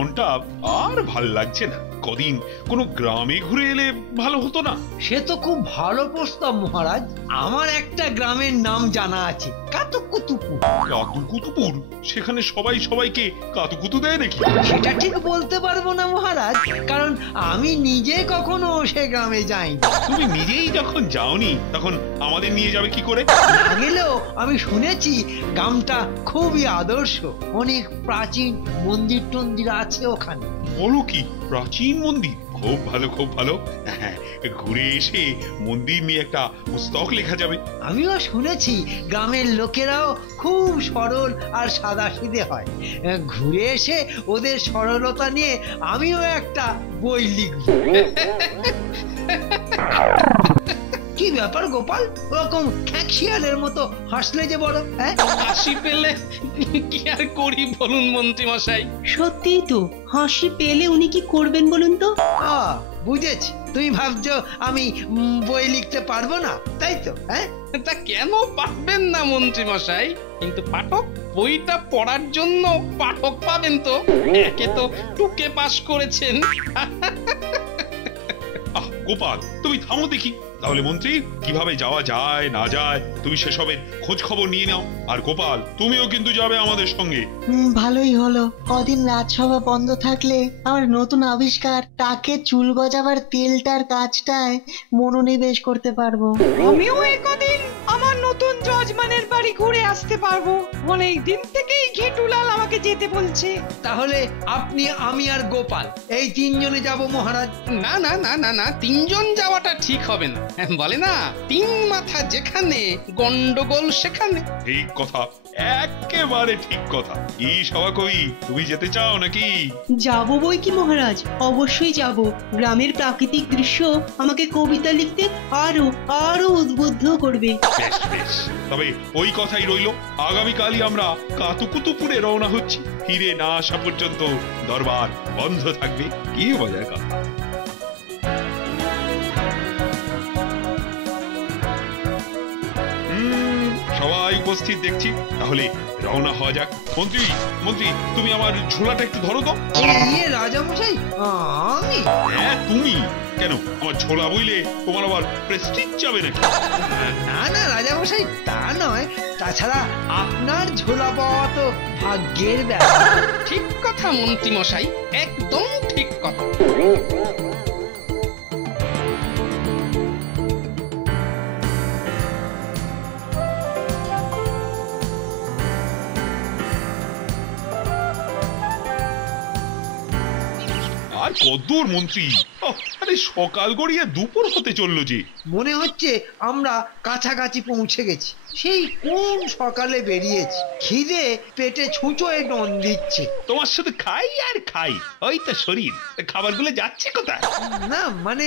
জীবনটা আর ভাল লাগছে না। কদিন কোনো গ্রামে ঘুরে এলে ভালো হতো না? সে তো খুব ভালো প্রস্তাব মহারাজ। আমার একটা গ্রামের নাম জানা আছে, কাতুকুতুপুর। কাতুকুতুপুর? সেখানে সবাই সবাইকে কাতুকুতু দেয় নাকি? সেটা ঠিক বলতে পারবো না মহারাজ, কারণ আমি নিজে কখনো সে গ্রামে যাইনি। তুমি নিজেই যখন যাওনি তখন আমাদের নিয়ে যাবে কি করে? না গেলেও আমি শুনেছি গ্রামটা খুবই আদর্শ, অনেক প্রাচীন মন্দির টন্দির আছে ওখানে। বলো কি, প্রাচীন মন্দির? খুব ভালো, খুব ভালো। হ্যাঁ, ঘুরে এসে মন্দির নিয়ে একটা পুস্তক লেখা যাবে। আমিও শুনেছি গ্রামের লোকেরাও খুব সরল আর সাদাসিধে হয়। ঘুরে এসে ওদের সরলতা নিয়ে আমিও একটা বই লিখব। কি ব্যাপার গোপাল, ওরকম খ্যাঁকশিয়ালের মতো হাসলে যে বড়? হাসি পেলে কি আর করি বলুন মন্ত্রী মশাই? সত্যি তো, হাসি পেলে উনি কি করবেন বলুন তো? বুঝেছি, তুমি ভাবছো আমি বই লিখতে পারবো না, তাই তো? তা কেন পারবেন না মন্ত্রী মশাই? কিন্তু পাঠক, বইটা পড়ার জন্য পাঠক পাবেন তো। একে তো টুকে পাস করেছেন। গোপাল, তুমি থামো দেখি। তাহলে মন্ত্রী, কিভাবে যাওয়া যায় না যায় তুমি সেসবের খোঁজ খবর নিয়ে নাও। আর গোপাল, তুমিও কিন্তু যাবে আমাদের সঙ্গে। ভালোই হলো, কদিন রাজসভা বন্ধ থাকলে আমার নতুন আবিষ্কার টাকে চুল গজাবার তেলটার কাজটায় মনোনিবেশ করতে পারবো। আমিও কদিন আমার নতুন যজমানের বাড়ি ঘুরে আসতে পারবো। অনেক দিন থেকেই ঘেটুলাল আমাকে যেতে বলছে। তাহলে আপনি, আমি আর গোপাল এই তিনজনে যাব মহারাজ। না না না না না, তিনজন যাওয়াটা ঠিক হবে না। বলে না, তিন মাথা যেখানে গন্ডগোল সেখানে। ঠিক কথা, একেবারে ঠিক কথা। এই সভা কবি, তুমি যেতে চাও নাকি? যাবো বই কি মহারাজ, অবশ্যই যাব। গ্রামের প্রাকৃতিক দৃশ্য আমাকে কবিতা লিখতে আরো আরো উদ্বুদ্ধ করবে। বেশ বেশ, তবে ওই কথাই রইল, আগামীকালই আমরা কাতুকুতুপুরে রওনা হচ্ছি। ফিরে না আসা পর্যন্ত দরবার বন্ধ থাকবে। কি মজার কথা! সবাই উপস্থিত দেখছি, তাহলে রওনা হওয়া যাক। মন্ত্রী, মন্ত্রী, তুমি আমার ঝোলাটা একটু ধরো তো। রাজামশাই, আমি? হ্যাঁ তুমি। কেন, আমার ঝোলা বইলে তোমার আবার প্রেস্টিজ যাবে নাকি? না না রাজামশাই, তা নয়। তাছাড়া আপনার ঝোলা পাওয়া তো ভাগ্যের ব্যাপার। ঠিক কথা মন্ত্রী মশাই, একদম ঠিক কথা। আর কদ্দূর মন্ত্রী? আরে সকাল গড়িয়ে দুপুর হতে চললো যে। মনে হচ্ছে আমরা কাছাকাছি পৌঁছে গেছি। সেই কোন সকালে বেরিয়েছি, খিদে পেটে ছুঁচোয় টন দিচ্ছে। তোমার শুধু খাই আর খাই, ওই তো শরীর। খাবারগুলো যাচ্ছে কোথায়? না মানে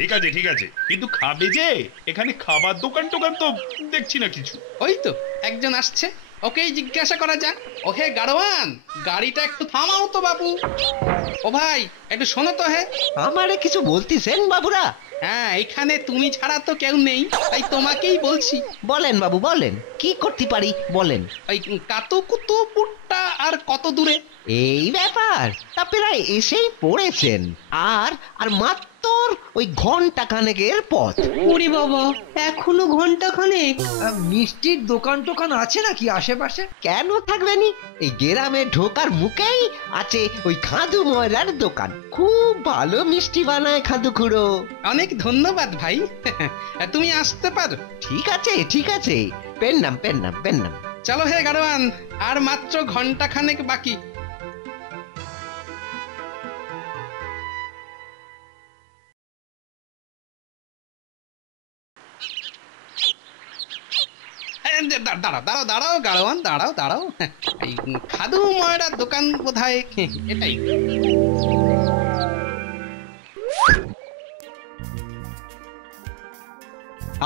ঠিক আছে ঠিক আছে, কিন্তু খাবে যে? এখানে খাবার দোকান টোকান তো দেখছি না কিছু। ওই তো একজন আসছে, ওকেই জিজ্ঞাসা করা যাক। ওহে গাড়োয়ান, গাড়িটা একটু থামাও তো বাবু। ও ভাই, একটু শোনো তো। হে, আমারে কিছু বলতেছেন বাবুরা? হ্যাঁ, এখানে তুমি ছাড়া তো কেউ নেই, তাই তোমাকেই বলছি। বলেন বাবু বলেন, কি করতে পারি বলেন। ওই কাতুকুতুপুরটা আর কত দূরে? এই ব্যাপার, তা প্রায় এসেই পড়েছেন। আর আর মাত্র ওই ঘন্টা খানেকের পথ। ওরে বাবা, এখনো ঘন্টা খানেক? মিষ্টির দোকান টোকান আছে নাকি আশেপাশে? কেন থাকবেনি, এই গ্রামে ঢোকার মুখেই আছে ওই খাদু ময়রার দোকান। খুব ভালো মিষ্টি বানায় খাদু খুড়ো। অনেক ধন্যবাদ ভাই। তুমি আসতে পারো? ঠিক আছে ঠিক আছে, পেন নাম পেন নাম পেন নাম। চলো হে গাড়োয়ান, আর মাত্র ঘন্টা খানেক বাকি। দাঁড়াও দাঁড়াও দাঁড়াও গাড়োয়ান, দাঁড়াও দাঁড়াও। এই খাদু ময়রার দোকান বোধহয় এটাই।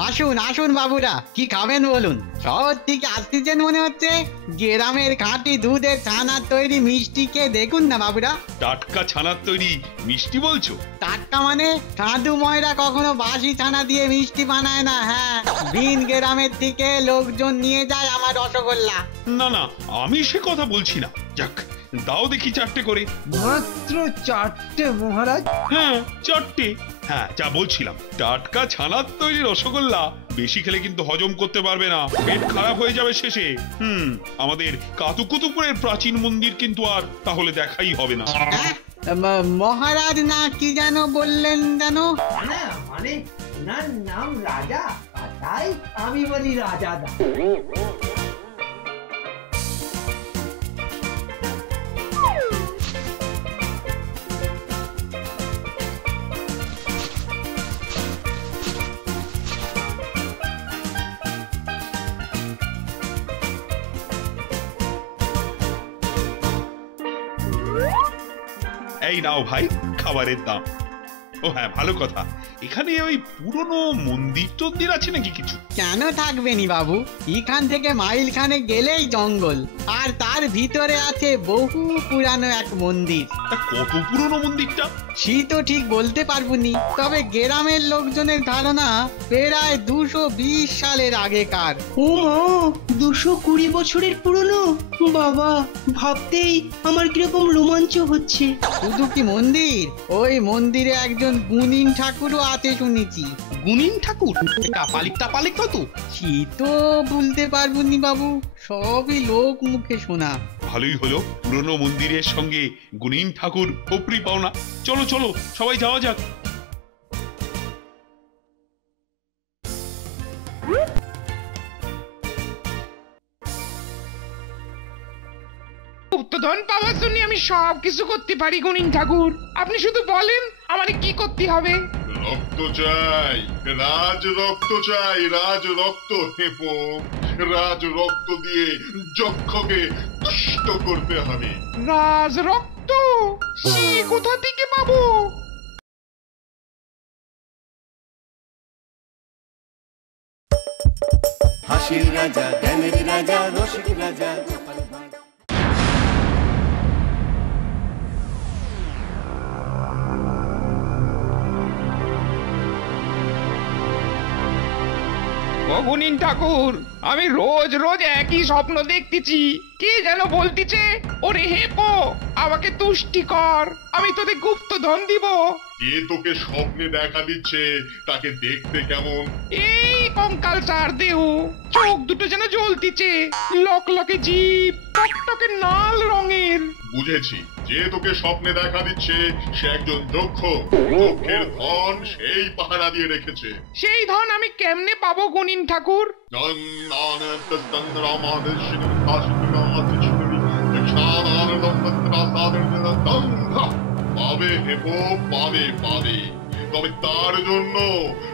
আসুন আসুন বাবুরা, কি খাবেন বলুন? শহর থেকে আসতেছেন মনে হচ্ছে। গ্রামের খাঁটি দুধের ছানার তৈরি মিষ্টিকে দেখুন না বাবুরা। টাটকা ছানার তৈরি মিষ্টি বলছো? টাটকা মানে সাধু ময়রা কখনো বাসি ছানা দিয়ে মিষ্টি বানায় না। হ্যাঁ, ভিন গ্রামের থেকে লোকজন নিয়ে যায় আমার রসগোল্লা। না না, আমি সে কথা বলছি না। যাক, দাও দেখি 4টে করে। মাত্র 4টে মহারাজ? হ্যাঁ 4টে। হ্যাঁ যা বলছিলাম, টাটকা ছানার তৈরি রসগোল্লা বেশি খেলে কিন্তু হজম করতে পারবে না, পেট খারাপ হয়ে যাবে শেষে। আমাদের কাতুকুতুপুরের প্রাচীন মন্দির কিন্তু আর তাহলে দেখাই হবে না। মহারাজ না কি যেন বললেন যেন? মানে ওনার নাম রাজা, তাই আমি বলি রাজাদা। এই নাও ভাই খাবারের দাম। ও হ্যাঁ ভালো কথা, এখানে ওই পুরনো মন্দির টন্দির আছে নাকি কিছু? কেন থাকবেনি বাবু, এখান থেকে মাইল খানে গেলেই জঙ্গল, আর তার ভিতরে আছে বহু পুরানো এক মন্দির। কত পুরনো মন্দিরটা? সে তো ঠিক বলতে পারবনি, তবে গ্রামের লোকজনের ধারণা প্রায় 220 সালের আগেকার। ও মা, 220 বছরের পুরনো? বাবা, ভাবতেই আমার কিরকম রোমাঞ্চ হচ্ছে। শুধু কি মন্দির, ওই মন্দিরে একজন গুণিন ঠাকুরও আছে শুনেছি। গুণিন ঠাকুর? কাপালিক টাপালিক কত? সে তো বলতে পারবনি বাবু, সবই লোক মুখে শোনা। ভালোই হলো, পুরনো মন্দিরের সঙ্গে গুণিন ঠাকুর উপরি পাওনা। চলো চলো সবাই যাওয়া যাক। গুপ্তধন পাওয়ার জন্য আমি সব কিছু করতে পারি গুণিন ঠাকুর, আপনি শুধু বলেন আমারে কি করতে হবে। রক্ত চাই, রাজ রক্ত চাই, রাজ রক্ত হেপো, রাজ রক্ত দিয়ে যক্ষকে তুষ্ট করতে হবে। রাজ রক্ত? সে কোথা থেকে পাবো? হাসির রাজা, জ্ঞানের রাজা, রসিক রাজা। গুণিন ঠাকুর, আমি রোজ রোজ একই স্বপ্ন দেখতেছি। কি যেন বলতিছে, ওরে হেপো আমাকে তুষ্টি কর, আমি তোদের গুপ্তধন দিব। কে তোকে স্বপ্নে দেখা দিচ্ছে, তাকে দেখতে কেমন? এই কঙ্কালচার দেহ, চোখ দুটো যেন জ্বলতিছে, লকলকে জিভ, টকটকে লাল রঙের। বুঝেছি, যে তোকে স্বপ্নে দেখা দিচ্ছে সে একজন দক্ষ, দক্ষের ধন সেই পাহারা দিয়ে রেখেছে। সেই ধন আমি কেমনে পাবো গুণিন ঠাকুর? পাবে হেপো, পাবে পাবে, তবে তার জন্য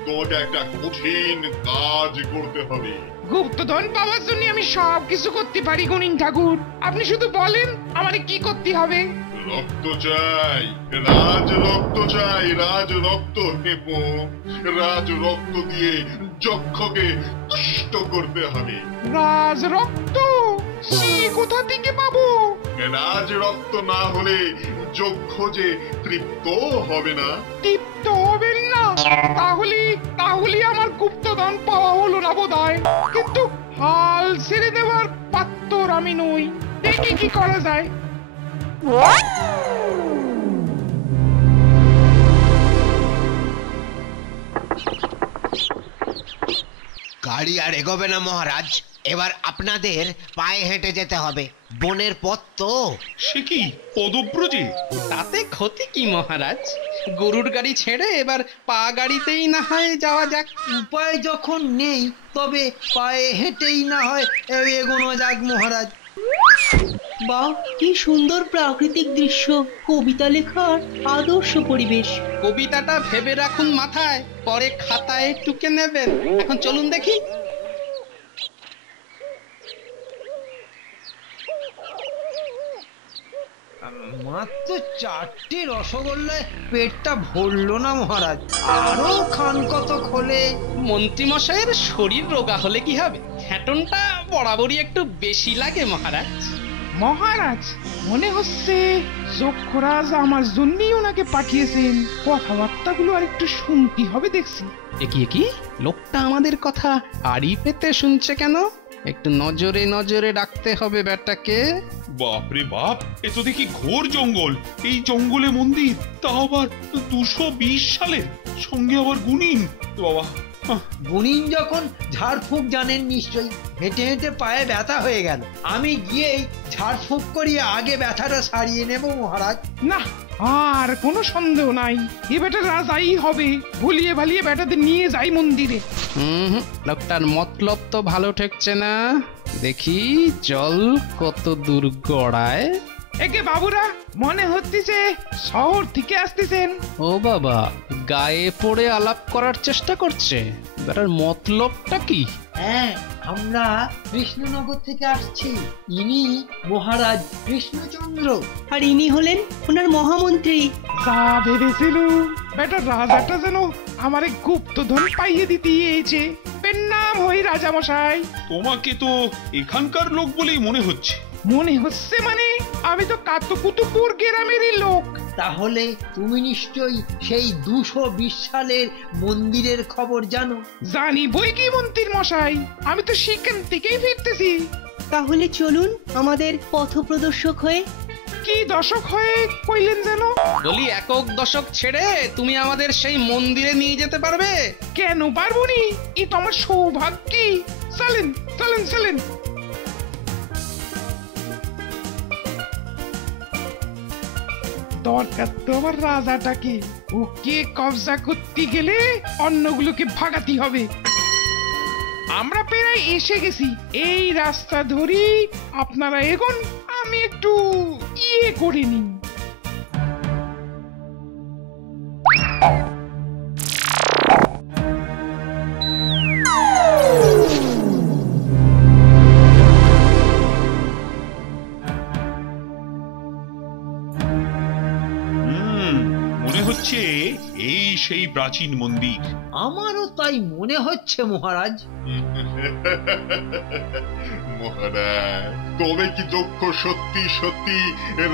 তোমাকে একটা কঠিন কাজ করতে হবে। গুপ্তধন পাওয়ার জন্য আমি সব কিছু করতে পারি গুণিন ঠাকুর, আপনি শুধু বলেন আমারে কি করতে হবে। রক্ত চাই, রাজ রক্ত চাই, রাজ রক্ত হেপো, রাজ রক্ত দিয়ে যক্ষকে তুষ্ট করতে হবে। রাজ রক্ত? সে কোথা থেকে পাবো? রাজ রক্ত না হলে যক্ষ যে তৃপ্ত হবে না। তৃপ্ত হবেন না? তাহলে আমার গুপ্তধন পাওয়া হলো না বোধহয়। কিন্তু হাল ছেড়ে দেওয়ার পাত্র আমি নই, দেখি কি করা যায়। গাড়ি আর এগোবে না মহারাজ, এবার আপনাদের পায়ে হেঁটে যেতে হবে, বনের পথ তো। সে কি পদব্রজে? তাতে ক্ষতি কি মহারাজ, গরুর গাড়ি ছেড়ে এবার পা গাড়িতেই না হয় যাওয়া যাক। উপায় যখন নেই তবে পায়ে হেঁটেই না হয় এগোনো যাক মহারাজ। বাহ, কি সুন্দর প্রাকৃতিক দৃশ্য, কবিতা লেখার আদর্শ পরিবেশ। কবিতাটা ভেবে রাখুন মাথায়, পরে খাতায় টুকে নেবেন। এখন চলুন দেখি। মাত্র 4টে রসগোল্লায় পেটটা ভরলো না মহারাজ, আরো খান কত খোলে। মন্ত্রী মশাইয়ের শরীর রোগা হলে কি হবে, খ্যাটনটা বরাবরই একটু বেশি লাগে মহারাজ। মহারাজ, মনে হচ্ছে যক্ষরাজ আমার জন্যই ওনাকে পাঠিয়েছেন, কথাবার্তাগুলো আর একটু শুনতে হবে দেখছি। একি লোকটা আমাদের কথা আড়ি পেতে শুনছে কেন? একটু নজরে নজরে রাখতে হবে ব্যাটাকে। বাপরে বাপ, এ তো দেখি ঘোর জঙ্গল। এই জঙ্গলে মন্দির, তাও আবার 220 সালের, সঙ্গে আবার গুণিন। বাবা, গুণিন যখন ঝাড়ফুঁক জানেন নিশ্চয়ই। হেঁটে হেঁটে পায়ে ব্যথা হয়ে গেল, আমি গিয়েই ঝাড়ফুঁক করিয়ে আগে ব্যথাটা সারিয়ে নেব মহারাজ। না, আর কোনো সন্দেহ নাই, এ বেটা রাজাই হবে। ভুলিয়ে ভালিয়ে বেটাদের নিয়ে যাই মন্দিরে। লোকটার মতলব তো ভালো ঠেকছে না। দেখি জল কত দূর গড়ায়। একে বাবুরা, মনে হচ্ছে শহর থেকে আসতেছেন। ও বাবা, গায়ে পড়ে আলাপ করার চেষ্টা করছে। বেটার মতলবটা কি? হ্যাঁ, আমরা কৃষ্ণনগর থেকে আসছি। ইনি মহারাজ কৃষ্ণচন্দ্র। আর ইনি হলেন ওনার মহামন্ত্রী। যা ভেবেছিল বেটা রাজাটা যেন আমারে গুপ্তধন পাইয়ে দিতে এসেছে। নাম হই রাজামশাই। তোমাকে তো এখানকার লোক বলেই মনে হচ্ছে। মনে হচ্ছে মানে? আমি তো কাতুকুতুপুর গ্রামেরই লোক। তাহলে তুমি নিশ্চয়ই সেই 220 সালের মন্দিরের খবর জানো? জানি বই কি মন্ত্রী মশাই, আমি তো সেখান থেকেই ফিরতেছি। তাহলে চলুন আমাদের পথপ্রদর্শক হয়ে। কি দশক হয়ে কইলেন যেন? বলি একক দশক ছেড়ে তুমি আমাদের সেই মন্দিরে নিয়ে যেতে পারবে? কেন পারবো নি, এ তো আমার সৌভাগ্য। চলেন চলেন চলেন। দরকার তো আমার রাজাটাকে, ওকে কবজা করতে গেলে অন্যগুলোকে ভাগাতে হবে। আমরা প্রায় এসে গেছি। এই রাস্তা ধরি আপনারা এগোন, আমি একটু করে নিন। মনে হচ্ছে এই সেই প্রাচীন মন্দির। আমারও তাই মনে হচ্ছে মহারাজ। মহারাজ, তবে কি দক্ষ সত্যি সত্যি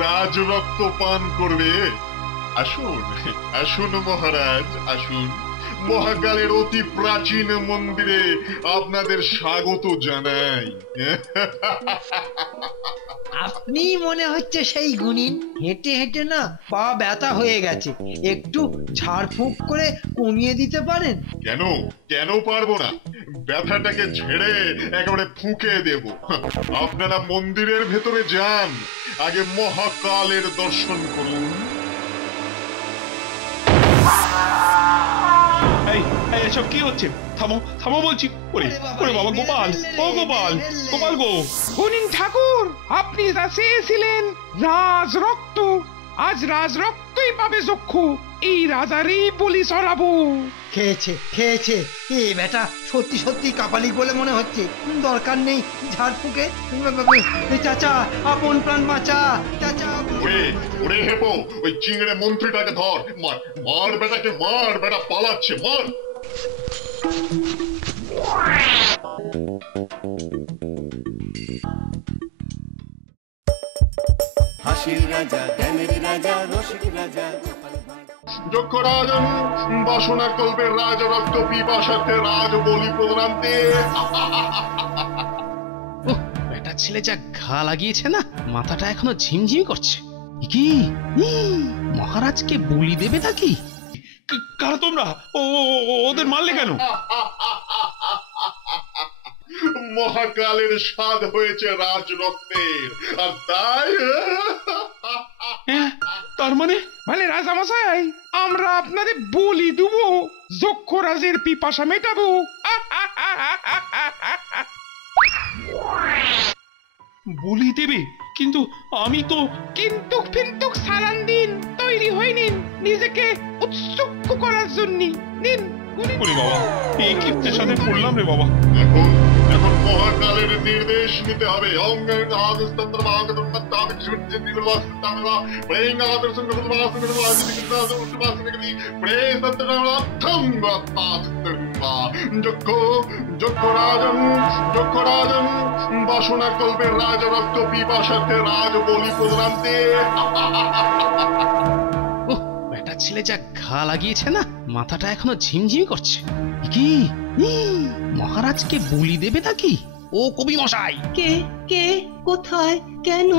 রাজরক্ত পান করবে? আসুন আসুন মহারাজ, আসুন। মহাকালের অতি প্রাচীন মন্দিরে আপনাদের স্বাগত জানাই। আপনি মনে হচ্ছে সেই গুণিন। হেঁটে হেঁটে না পা ব্যথা হয়ে গেছে, একটু ঝাড়ফুঁক করে কমিয়ে দিতে পারেন? কেন কেন পারবো না? ব্যথাটাকে ছেড়ে একেবারে ফুঁকে দেব। আপনারা মন্দিরের ভেতরে যান, আগে মহাকালের দর্শন করুন। এসব কি হচ্ছে? থামো থামো বলছি। ওরে ওরে বাবা, গোপাল, ও গোপাল, গোপাল গো। গুণিন ঠাকুর, আপনি যা চেয়েছিলেন রাজ রক্ত, আজ রাজ রক্তই পাবে চক্ষু। এই রাজারই বলি চড়াবো। খেয়েছে খেয়েছে, এ বেটা সত্যি সত্যি কাপালিক বলে মনে হচ্ছে। দরকার নেই ঝাড়ফুঁকে। চাচা, আপন প্রাণ বাঁচা। চাচা, ওরে হেপো, ওই চিংড়ে মন্ত্রীটাকে ধর। মার মার বেটাকে, মার বেটা পালাচ্ছে, মার। হাসির রাজা, জ্ঞানের রাজা, রসিক রাজা। যক্ষরাজন বাসনা কল্পের রাজ রক্ত পিপাসার্থে রাজ বলি প্রদান্তে। বেটা ছেলে যা ঘা লাগিয়েছে না, মাথাটা এখনো ঝিমঝিম করছে। কি মহারাজকে বলি দেবে নাকি? কারা তোমরা? ওদের মারলে কেন? মহাকালের স্বাদ হয়েছে রাজ রক্তের, আর তাই। তার মানে রাজামশাই, আমরা আপনাদের বলি দেবো, যক্ষরাজের পিপাসা মেটাবো। বলি দেবে? কিন্তু আমি তো। কিন্তু ফিন্তুক সারান দিন, তৈরি হয়ে নিন নিজেকে উৎসুক করার জন্য। নিন। ওরে বাবা, এই কিপ্টের সাথে পড়লাম রে বাবা। এখন এখন মহাকালের নির্দেশ নিতে হবে। যক্ষরাজন বাসনা কল্পের রাজ রক্ত পিপাসার্থে রাজ বলি প্রদান্তে। বেটা ছেলে যা ঘা লাগিয়েছে না, মাথাটা এখনো ঝিমঝিম করছে। কি মহারাজকে বলি দেবে নাকি? ও কবি মশাই। কে কে কোথায় কেন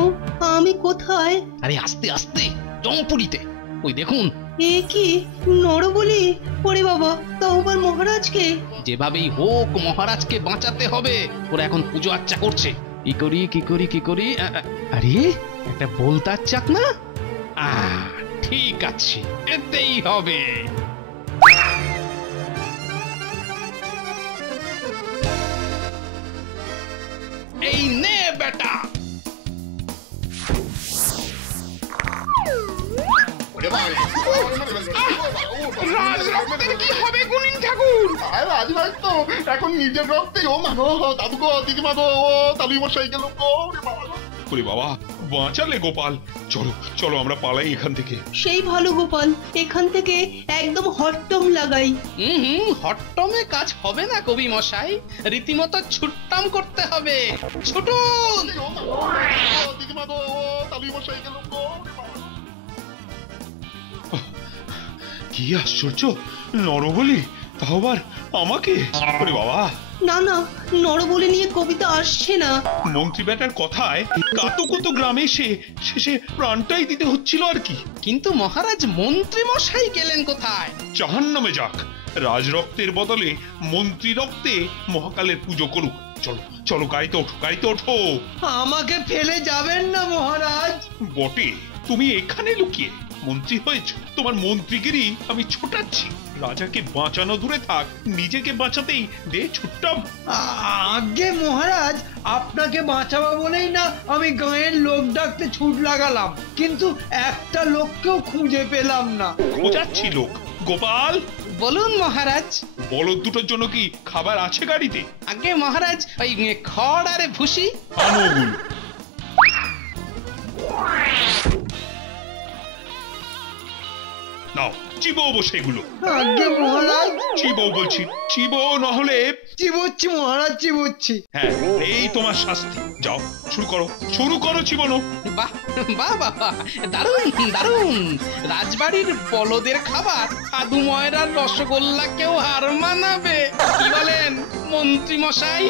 আমি কোথায়? আরে আস্তে আস্তে জমপুরিতে। ওই দেখুন, এ কি নরবলি? ওরে বাবা, তাও আবার মহারাজকে? যেভাবেই হোক মহারাজকে বাঁচাতে হবে। ওরা এখন পুজো আচ্চা করছে। কি করি কি করি কি করি, আরে একটা বলতার চাক না? ঠিক আছে, এতেই হবে। এই নে বেটা। রাজরক্তের কি হবে গুণিন ঠাকুর? রাজরাজ তো এখন নিজের রক্তে। ও মানো দাদু গো, দিদিমা গো, ও তালু মশাই গেল গো। ওরে বাবা, বাঁচালে গোপাল। চলো চলো আমরা পালাই এখান থেকে। সেই ভালো গোপাল, এখান থেকে একদম হট্টম লাগাই। হট্টমে কাজ হবে না কবি মশাই, রীতিমতো ছুট্টাম করতে হবে। ছুটুন। দিদিমা গো, ও তালু মশাই গেল গো। কি আশ্চর্য, নরবলি, তাও আবার আমাকে। ওরে বাবা, না না, নরবলি নিয়ে কবিতা আসছে না। মন্ত্রী বেটার কথায় কাতুকুতু গ্রামে এসে শেষে প্রাণটাই দিতে হচ্ছিল আর কি। কিন্তু মহারাজ মন্ত্রী মশাই গেলেন কোথায়? জাহান্নামে যাক, রাজরক্তের বদলে মন্ত্রী রক্তে মহাকালের পুজো করুক। চলো চলো, গাড়িতে ওঠো, গাড়িতে ওঠো। আমাকে ফেলে যাবেন না মহারাজ। বটে, তুমি এখানে লুকিয়ে মন্ত্রী হয়েছ, তোমার মন্ত্রীগিরি আমি ছোটাচ্ছি। রাজাকে বাঁচানো দূরে থাক, নিজেকে বাঁচাতেই দে ছুট্টাম। আগে মহারাজ, আপনাকে বাঁচাবো বলেই না আমি গাঁয়ের লোক ডাকতে ছুট লাগালাম, কিন্তু একটা লোককেও খুঁজে পেলাম না। খোঁজাচ্ছি লোক। গোপাল, বলুন মহারাজ। বলদ দুটোর জন্য কি খাবার আছে গাড়িতে? আগে মহারাজ, ওই খড় আর ভুসি আনো ওগুলো। নাও, চিবো সেগুলো। আগে মহারাজ। চিবো বলছি, চিবো, নহলে। চিবুচ্ছি মহারাজ, চিবুচ্ছি। হ্যাঁ, এই তোমার শাস্তি। যাও, শুরু করো, শুরু করো চিবানো। বাহ বাহ বাহ, দারুণ দারুণ। রাজবাড়ির বলদের খাবার সাধু ময়রার রসগোল্লা কেউ হার মানাবে? কি বলেন মন্ত্রী মশাই?